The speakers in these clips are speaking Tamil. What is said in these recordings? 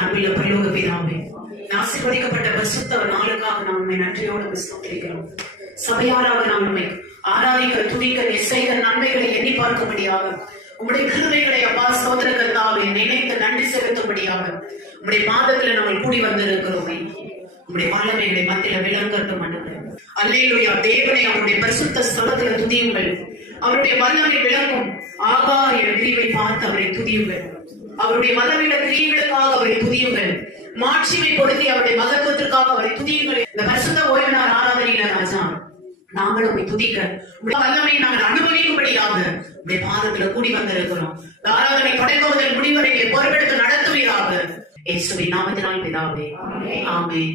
அன்பில் பரலோக பிதாவே, ஆசீர்வதிக்கப்பட்ட பரிசுத்த நாளுக்காக நாம் உம்மை நன்றியோடு ஸ்தோத்திரிக்கிறோம். சபையாராக நாம் உம்மை ஆராதிக்க, துதிக்க, இசைக்க, நன்மைகளை எண்ணி பார்க்கும்படியாக உம்முடைய கிருபைகளை அப்பா ஸ்தோத்திர கர்த்தாவே நினைத்து நன்றி செலுத்தும்படியாக உம்முடைய பாதத்தில் நாங்கள் கூடி வந்திருக்கிறோம். உம்முடைய வல்லமைகளை மத்தியில விளங்கட்டும் ஆண்டவரே. அல்லேலூயா. தேவனை அவருடைய பரிசுத்த ஸ்தலத்தில் துதியுங்கள். அவருடைய வல்லமை விளங்கும் ஆகாய விரிவை பார்த்து அவரை துதியுங்கள். அவருடைய வல்லமையுள்ள கிரியைகளுக்காக அவரை துதியுங்கள். மாட்சிமை கொடுத்து அவருடைய மகத்துவத்திற்காக அவரை துதியுங்கள். இந்த பரிசுத்த ஓய்வு நாள் ஆராதனையில ராஜா நாங்கள் உம்மை துதிக்க, வல்லமை நாங்கள் அனுபவிக்கும்படியாக உம்முடைய பாதத்துல கூடி வந்திருக்கிறோம். ஆராதனை தொடங்குவதன் முடிவரை பொறுப்பெடுத்து நடத்துவீராக. இயேசுவின் நாமத்தினால் பிதாவே, ஆமென்.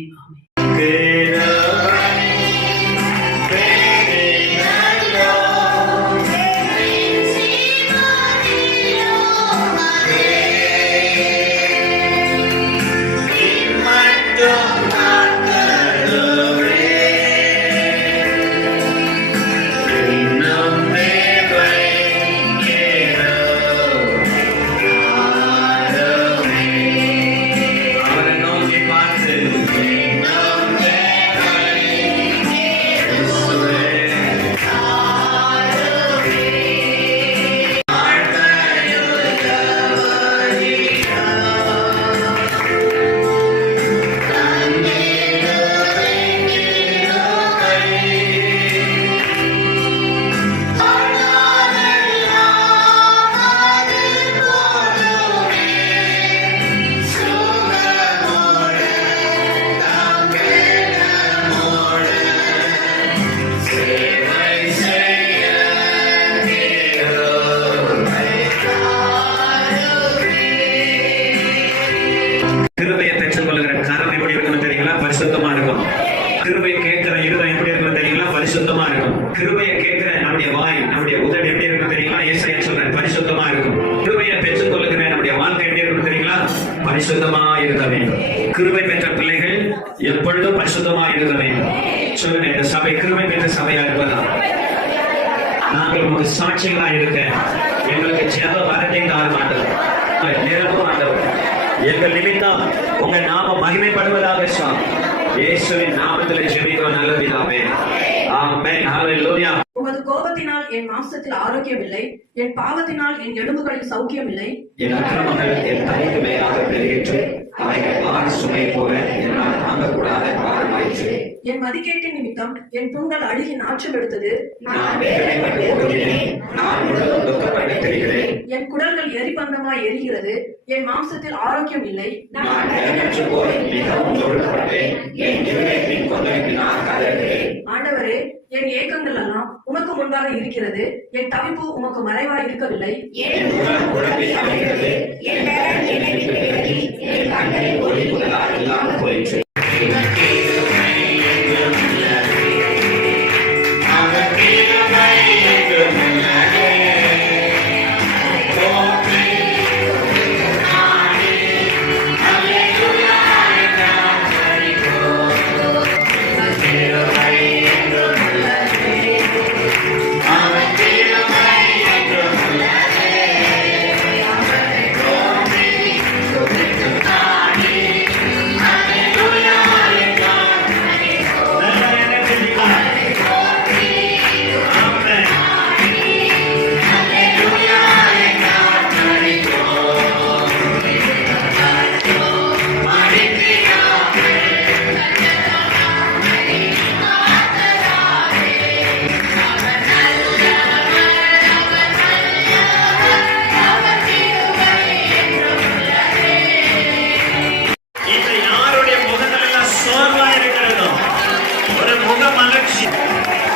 பரிசுத்தமா இருக்கும். கிருபை கேட்கிற இருதயம் எப்படி இருக்கும் தெரியுங்களா? பரிசுத்தமா இருக்கும். கிருபையை கேட்கிற நம்முடைய வாய், நம்முடைய உதடு எப்படி இருக்கும் தெரியுங்களா? ஏசாயா சொல்றேன், பரிசுத்தமா இருக்கும். கிருபையை பெற்றுக் கொள்ளுகிற நம்முடைய வாழ்க்கை எப்படி இருக்கும் தெரியுங்களா? பரிசுத்தமா இருக்க வேண்டும். கிருபை பெற்ற பிள்ளைகள் எப்பொழுதும் பரிசுத்தமா இருக்க வேண்டும். சொல்லுங்க, இந்த சபை கிருபை பெற்ற சபையா இருப்பதா? நாங்கள் உங்களுக்கு சாட்சிகளா இருக்க எங்களுக்கு ஜெப வரத்தை தார மாட்டோம். நிரப்ப மாட்டோம். எங்கள் நிமித்தம் உங்க நாம மகிமைப்படுவதாக சுவாமி. இயேசுவின் நாமத்தில் ஜெபிக்கிறோம் நல்ல பிதாவே. ஆமென். ஹல்லேலூயா. உமது கோபத்தினால் என் மாம்சத்தில் ஆரோக்கியம் இல்லை, என் பாவத்தினால் என் எலும்புகளில் சௌக்கியம் இல்லை. என் அக்கிரமங்கள் என் தலைக்கு மேலாக பெருகிற்று, அவைகள் பார சுமை போல என்னால் தாங்கக்கூடாத பாரமாயிற்று. என் மதிக்கேட்டின் நிமித்தம் என் புண்கள் அழுகி நாற்றம் எடுத்தது. நான் வேதனைப்பட்டு ஓடுகிறேன், நான் முழுவதும் துக்கப்பட்டு தெரிகிறேன். என் குடல்கள் எரிபந்தமாய் எரிகிறது, என் மாம்சத்தில் ஆரோக்கியம் இல்லை. நான் பயனற்று போய் மிகவும் ஒடுக்கப்பட்டேன், என் இருதயத்தின் கொந்தளிப்பு நான் கதறுகிறேன். ஆண்டவரே, என் ஏக்கங்கள் எல்லாம் உமக்கு முன்பாக இருக்கிறது, என் தவிப்பு உமக்கு மறைவாய் இருக்கவில்லை. என் உடல் குழம்பி அமைகிறது, என் கரம் என்னை விட்டு விலகி, என் கண்களில் ஒளி புகழால் இல்லாமல் போயிற்று.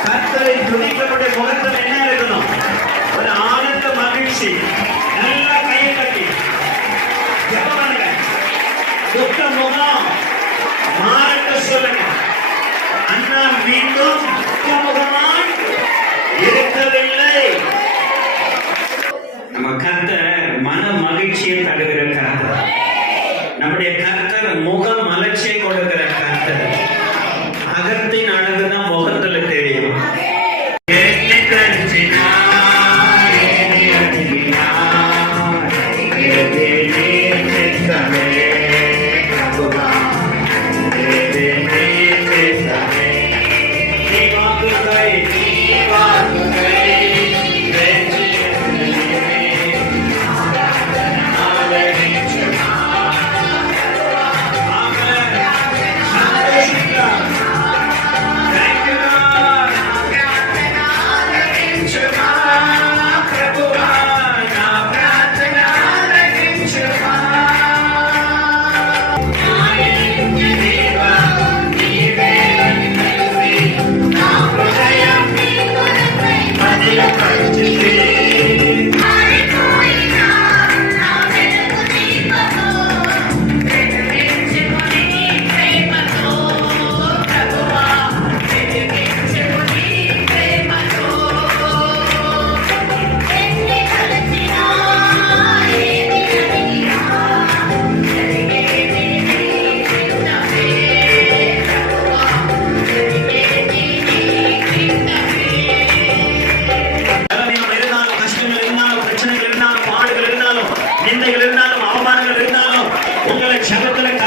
கர்த்தரை துதிக்கக்கூடிய முகத்தில் என்ன இருக்கணும்? ஒரு ஆனந்த மகிழ்ச்சி. நல்லா கையை கட்டி ஜெபம் பண்ணுங்க. துக்க முகம் மாறட்ட சொல்லுங்க. அண்ணா மீண்டும் முகமாய் இருக்கவில்லை. நம்ம கர்த்தர் மன மகிழ்ச்சியை தருகிற கர்த்தர். நம்முடைய கர்த்தர் முக மலர்ச்சியை கொடுக்கிற கர்த்தர். அகத்தின் அழகுதான் முகத்துல தெரியும்.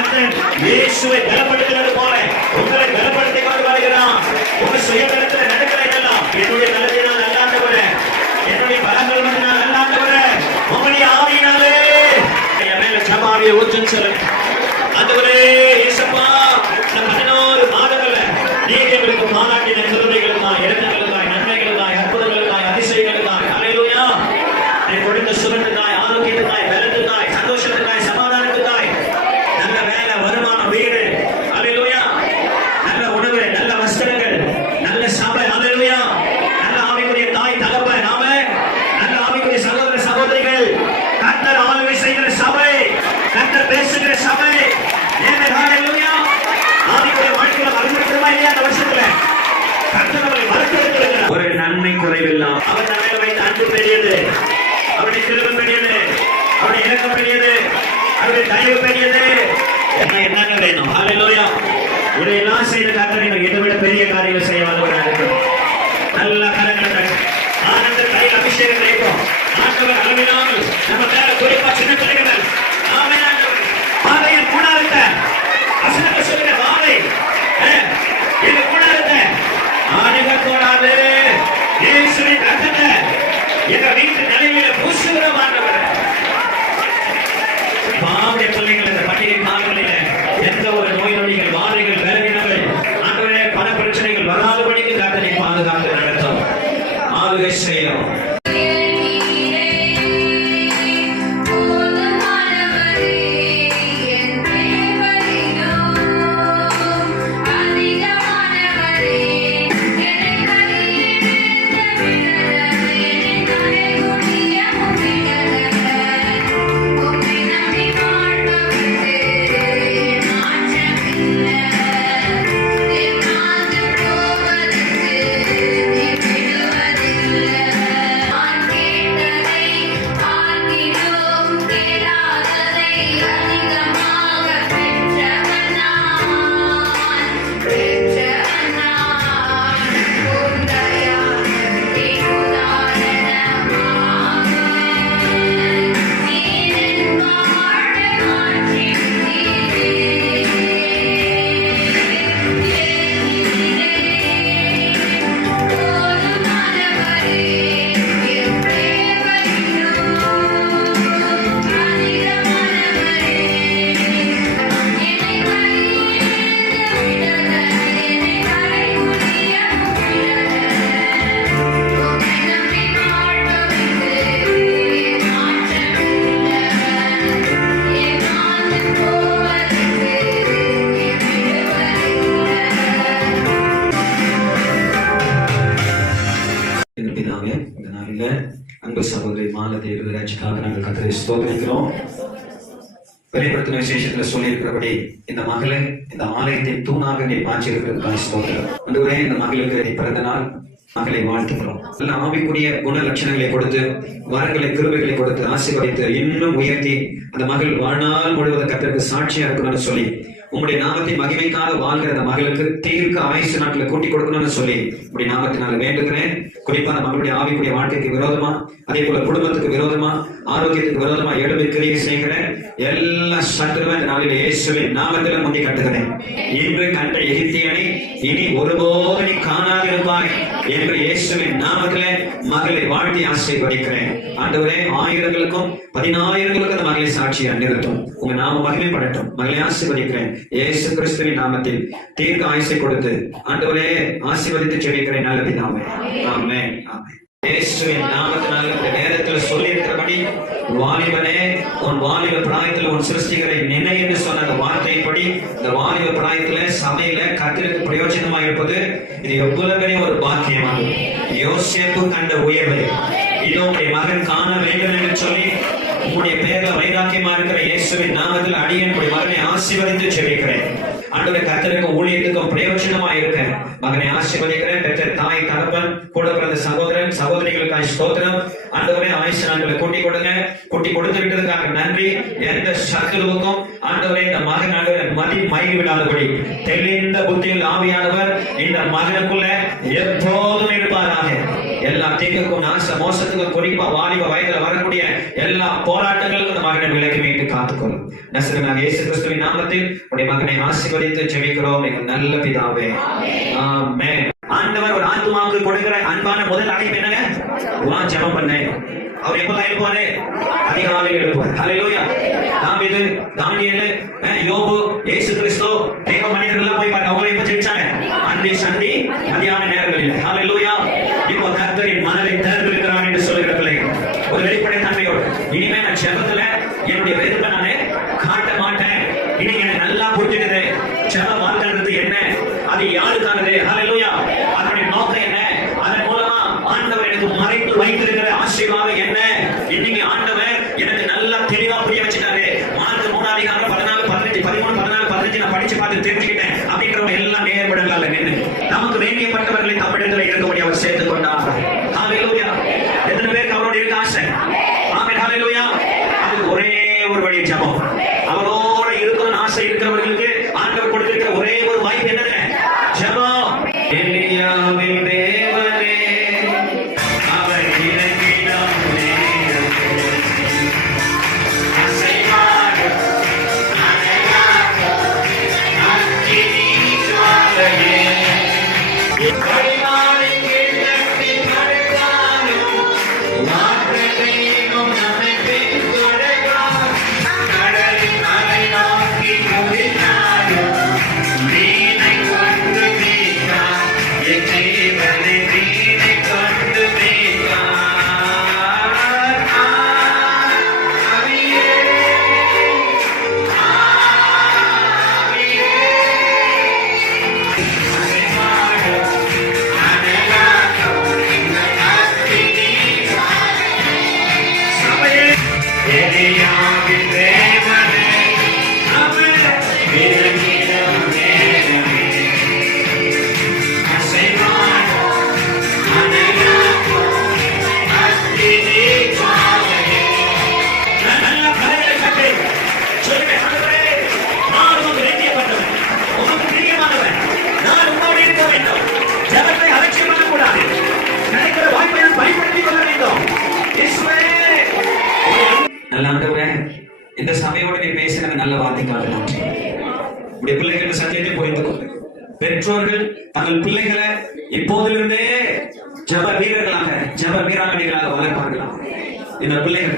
கர்த்தர் இயேசுவை பலப்படுத்துவது போல உங்களை பலப்படுத்திக் கொண்டு வருகிறான். உங்க சுயபலத்தில் நடக்கிறதெல்லாம் என்னுடைய பலத்தினால் அல்லாதவர, என்னுடைய பலங்கள் நான் அல்லாதவர, உங்களுடைய ஆவியினாலே என் மேல சமாவியை ஊற்றும் சொல்லுங்க. ஆண்டவரே இயேசுப்பா, இந்த 11 மாதங்கள்ல நீங்க எங்களுக்கு மாநாட்டின கிருபைகளுக்காய், இரக்கங்களுக்காய், நன்மைகளுக்காய், அற்புதங்களுக்காய், அதிசயங்களுக்காய், ஹல்லேலூயா, நீ கொடுத்த சுகத்துக்காய், ஆரோக்கியத்துக்காய், பலத்துக்காய், சந்தோஷத்துக்காய், சமாதானத்துக்காய், நல்ல வேலை, வருமானம், வீடு, ஹல்லேலூயா, நல்ல உணவு, நல்ல வஸ்திரங்கள், நல்ல சபை, ஹல்லேலூயா, நல்ல ஆவிக்குரிய தாய் தகப்பன், ஆமென், நல்ல ஆவிக்குரிய சகோதர சகோதரிகள், கர்த்தர் ஆளுகை செய்கிற சபை, கர்த்தர் பேசுகிற சபை, ஆமென், ஹல்லேலூயா. ஆவிக்குரிய வாழ்க்கையில மறுபடியுமா இல்லையா? அந்த வருஷத்துல கர்த்தர் அவரை மறுத்திருக்கிறார். ஒரு நன்மை குறைவில்லாம் அவர் நம்மை வைத்த அன்பு பெரியது, அவருடைய கிருபை பெரியது, அவருடைய இரக்கம் பெரியது, அவருடைய தயவு பெரியது. என்னங்க வேணும்? ஹல்லேலூயா. இதையெல்லாம் செய்த கர்த்தர் இன்னும் இதை விட பெரிய காரியங்கள் செய்ய வல்லவராக இருக்கிறார். நல்ல கரங்களை ஆனந்த கையில் அபிஷேகம் கிடைக்கும். ஆண்டவர் அளவினால் நம்ம மேல குறிப்பா சின்ன பிள்ளைகள் ஆமென். ஆண்டவர் வாழையின் குணார்த்த வசனங்கள் சொல்லுங்க. வாழை எங்க குணார்த்த ஆணிக கூடாது. இயேசுவின் ரத்தத்தை எங்க வீட்டு நிலையில பூசுகிற ஆண்டவர். பாவடைய பிள்ளைகள் இந்த பண்டிகை காலங்களில எந்த ஒரு நோய் நொடிகள், வாழைகள், பலவீனங்கள், ஆண்டவரே பல பிரச்சனைகள் வராதபடிக்கு கர்த்தரை பாதுகாத்து நடத்தும். ஆளுகை செய்யும். இந்த நாளில அன்பு சகோதரி மாலதி ராஜ்காக நாங்கள் கர்த்தரை ஸ்தோத்திரிக்கிறோம். வெளிப்படுத்தின விசேஷத்துல சொல்லி இருக்கிறபடி இந்த மகளை இந்த ஆலயத்தின் தூணாக நீ மாற்றி இருக்கிறதுக்காக ஸ்தோத்திரம். ஆண்டவரே, இந்த மகளுக்கு நீ பிறந்த நாள் மகளை வாழ்த்துக்கிறோம். நல்ல ஆவிக்குரிய குண லட்சணங்களை கொடுத்து, வரங்களை, கிருபைகளை கொடுத்து ஆசீர்வதித்து இன்னும் உயர்த்தி அந்த மகள் வாழ்நாள் முழுவதும் கர்த்தருக்கு சாட்சியா இருக்கணும்னு சொல்லி, உங்களுடைய நாமத்தின் மகிமைக்காக வாழ்கிற அந்த மகளுக்கு தீர்க்க ஆயுசு நாட்களை கூட்டி கொடுக்கணும்னு சொல்லி உங்களுடைய நாமத்தினால வேண்டுகிறேன். குறிப்பா அந்த மகளுடைய ஆவிக்குரிய வாழ்க்கைக்கு விரோதமா, அதே போல குடும்பத்துக்கு விரோதமா, ஆரோக்கியத்துக்கு விரோதமா எழுமை கிரியை செய்கிற எல்லா சத்துருவும் இந்த நாளில் இயேசுவின் நாமத்தில முந்தி கட்டுகிறேன். இன்று கண்ட எகிப்தியனை இனி ஒருபோது நீ காணாதிருப்பாய் என்று இயேசுவின் நாமத்திலே மகளை வாழ்த்தி ஆசீர்வதிக்கிறேன். ஆண்டவரே, ஆயிரங்களுக்கும் 10,000ங்களுக்கும் அந்த மகளை சாட்சியா நிறுத்தும். உங்க நாம மகிமைப்படட்டும். மகளை ஆசீர்வதிக்கிறேன் இயேசு கிறிஸ்துவின் நாமத்தில். தீர்க்க ஆயுசை கொடுத்து ஆண்டவரே ஆசீர்வதித்து ஜெபிக்கிறேன் நல்ல பிதாவே. ஆமென். ஆமென். இயேசுவின் நாமத்தினால இந்த நேரத்தில் சொல்லி இருக்கிறபடி, வாலிபனே, உன் வாலிப பிராயத்தில் உன் சிருஷ்டிகளை நினை என்று சொன்ன அந்த வார்த்தைப்படி இந்த வாலிப பிராயத்துல சபையில கர்த்தருக்கு பிரயோஜனமா இருப்பது இது எவ்வளவு பெரிய ஒரு பாக்கியமானது. யோசேப்பு கண்ட உயர்வு இதோ உடைய மகன் காண வேண்டும் என்று சொல்லி உங்களுடைய பெயர்ல வைராக்கியமா இருக்கிற இயேசுவின் நாமத்தில் அடியனுடைய மகனை ஆசீர்வதித்து ஜெபிக்கிறேன். ஆண்டவரே, கர்த்தருக்கும் ஊழியத்துக்கும் பிரயோஜனமா இருக்க மகனை ஆசீர்வதிக்கிறேன். பெற்ற தாய், தகப்பன், கூட பிறந்த சகோதரன், சகோதரிகளுக்காக ஸ்தோத்திரம். ஆண்டவரே, ஆயுசு நாட்களை கூட்டி கொடுங்க. கூட்டி கொடுத்து விட்டதுக்காக நன்றி. எந்த சத்துருவுக்கும் ஆண்டவரே இந்த மகன் ஆண்டவர் மதி மயங்கி விடாதபடி தெளிந்த புத்தியில் ஆவியானவர் இந்த மகனுக்குள்ள எப்போதும் இருப்பாராக. எல்லா எல்லா தீங்குக்கும் நாச மோசத்துக்கும் குறிப்பா வாலிப வயதுல வரக்கூடிய எல்லா போராட்டங்களுக்கும் இந்த மகனை விலக்கி வைத்து காத்துக்கொள்ளும். நசரேயனாகிய இயேசு கிறிஸ்துவின் நாமத்தில் உடைய மகனை ஆசீர்வதித்து ஜெபிக்கிறோம் எங்கள் நல்ல பிதாவே. ஆமென். ஆண்டவர் ஒரு ஆத்துமாவுக்கு கொடுக்கிற அன்பான முதல் அழைப்பு என்னங்க? வா ஜெபம் பண்ணு. அவர் எப்பதான் எழுப்புவாரு? அதிகாலையில் எழுப்புவார். ஹல்லேலூயா. தாவீது, தானியேல், யோபு, இயேசு கிறிஸ்து, தேவ மனிதர்கள் எல்லாம் போய் பாருங்க, அவங்க எப்ப ஜெபிச்சாங்க? அந்தி சந்தி மதியான நேரங்களில். ஹல்லேலூயா. இப்போ கர்த்தரின் மனதை தேர்ந்தெடுக்கிறான் என்று சொல்லுகிற பிள்ளைகள் ஒரு வெளிப்படை தன்மையோடு இனிமே நான் ஜெபத்துல என்னுடைய வெறுப்பை நானே காட்ட மாட்டேன். இன்னைக்கு எனக்கு நல்லா புரிஞ்சுக்குது ஜெபம் வாழ்க்கிறது என்ன, அது யாருக்கானது. ஹல்லேலூயா. அதனுடைய நோக்கம் என்ன, அதன் மூலமா ஆண்டவர் எனக்கு மறைத்து வைத்திருக்கிற ஆசீர்வாதம் என்ன, இன்னைக்கு ஆண்டவர் எனக்கு நல்லா தெளிவா புரிய வச்சுட்டாரு. மார்க் 3:14, 14, 15, 13, 14, 15 நான் படிச்சு பார்த்து தெரிஞ்சுக்கிட்டேன் அப்படின்றவங்க எல்லாம் நேர்படங்கள்ல நின்று நமக்கு வேண்டியப்பட்டவர்களை தமிழகத்தில் இருக்கும்படி அவர் சேர்த்துக் கொண்டார். ஹல்லேலூயா. எத்தனை பேருக்கு அவரோட இருக்க ஆசை? ஆமென். ஹல்லேலூயா. அதுக்கு ஒரே ஒரு வழி ஜெபம். அவரோட இருக்கணும்னு ஆசை இருக்கிறவர்களுக்கு ஆண்டவர் கொடுத்திருக்கிற ஒரே ஒரு வாய்ப்பு என்னங்க? ஜெபம். எலியாவின் தேவனே அவர் இறங்கினார் அசைவாடும் அணையாடும் அக்கினி ஜுவாலையே கைவாளை கீழ்த்தட்டி படுத்தாலும் மாற்றத்தையும் நம்மை பின்தொடர்வார். கடலின் அலை நோக்கி குதித்தாலும் மீனை கொண்டு மீட்டார். என் ஜீவனை மீனை கொண்டு மீட்டார். ஆவியே, ஆவியே, அசைவாடும் அனலாடும் இந்த அக்கினி சபையே எலியாவின் தேவனே அவர் இறங்கிடும் நேரமே அசைவாடும் அனலாடும் அக்கினி ஜுவாலையே. நல்ல கரங்களை தட்டி சொல்லுங்க, ஆண்டவரே, நான் உமக்கு வேண்டியப்பட்டவன், உமக்கு பிரியமானவன், நான் உம்மோடு இருக்க வேண்டும். ஜெபத்தை அலட்சியம் பண்ணக்கூடாது. கிடைக்கிற வாய்ப்பை நான் பயன்படுத்திக் கொள்ள வேண்டும். இயேசுவே. நல்ல ஆண்டவரே, இந்த சபையோடு நீ பேசுகிற நல்ல வார்த்தைக்காக நன்றி. உடைய பிள்ளைகள் சத்தியத்தை புரிந்து கொண்டு பெற்றோர்கள் தங்கள் பிள்ளைகளை இப்போதிலிருந்தே ஜெப வீரர்களாக ஜெப வீராங்கனைகளாக வளர்ப்பார்களா? இந்த பிள்ளைகள்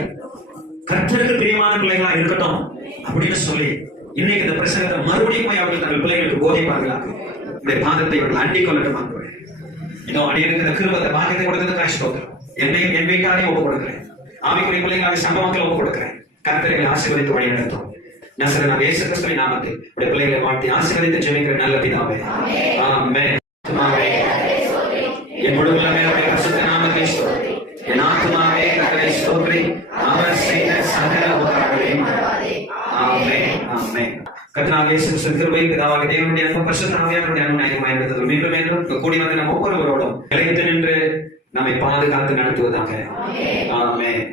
கர்த்தருக்கு பிரியமான பிள்ளைகளா இருக்கட்டும் அப்படின்னு சொல்லி இன்னைக்கு இந்த பிரசங்கத்தை மறுபடியும் போய் அவர்கள் தங்கள் பிள்ளைகளுக்கு போதிப்பார்களா? உடைய பாதத்தை அவர்கள் அண்டிக் கொள்ளட்டும். இதோ அடியனுக்கு இந்த கிருபத்தை பாக்கியத்தை கொடுத்ததுக்காக ஸ்தோத்திரம். என்னையும் என் வீட்டாரையும் ஒப்பு கொடுக்கிறேன். ஆவிக்குரிய பிள்ளைகளாக சம்பவங்களை ஒப்பு கொடுக்கிறேன். கர்த்தரை ஆசீர்வதித்து வழி நடத்தும். நசரேயனாகிய இயேசு கிறிஸ்துவின் நாமத்தில் உடைய பிள்ளைகளை வாழ்த்தி ஆசீர்வதித்து ஜெபிக்கிற நல்ல பிதாவே. ஆமென். ஆத்துமாவே என் முழு உள்ளமே அவருடைய பரிசுத்த நாமத்தை ஸ்தோத்திரி. என் ஆத்துமாவே கர்த்தரை ஸ்தோத்திரி. அவர் செய்த சகல உபகாரங்களையும் மறவாதே. ஆமென். ஆமென். கர்த்தராகிய இயேசு கிறிஸ்துவின் கிருபை, பிதாவாகிய தேவனுடைய அன்பும் பரிசுத்த ஆவியானவருடைய அன்பும் ஐக்கியமும் மீண்டும் மீண்டும் கூடி வந்து நம் ஒவ்வொருவரோடும் நிலைத்து நின்று நம்மை பாதுகாத்து நடத்துவதாக. ஆமென்.